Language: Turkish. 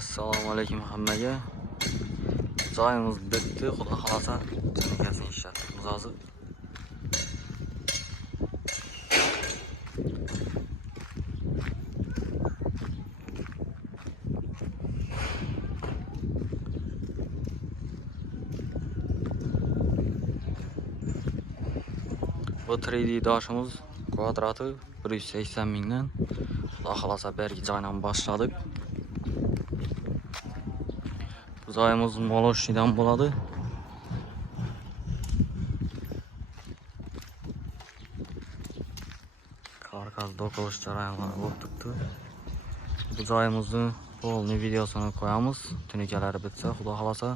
Assalomu alaykum hammaga. Joyimiz bitdi, xudo xolasa tenekasini ishlatdik hozir. Bu 3D doshimiz kvadrati 180 mingdan. Xudo xolasa bergi joydan boshladik. Bu joyimiz moloshidan bo'ladi. Karkas dokuluş jarayonlari bo'lib turibdi. Bu joyimizni polni videosini qo'yamiz. Tunukalari bitsa, xudo xolasa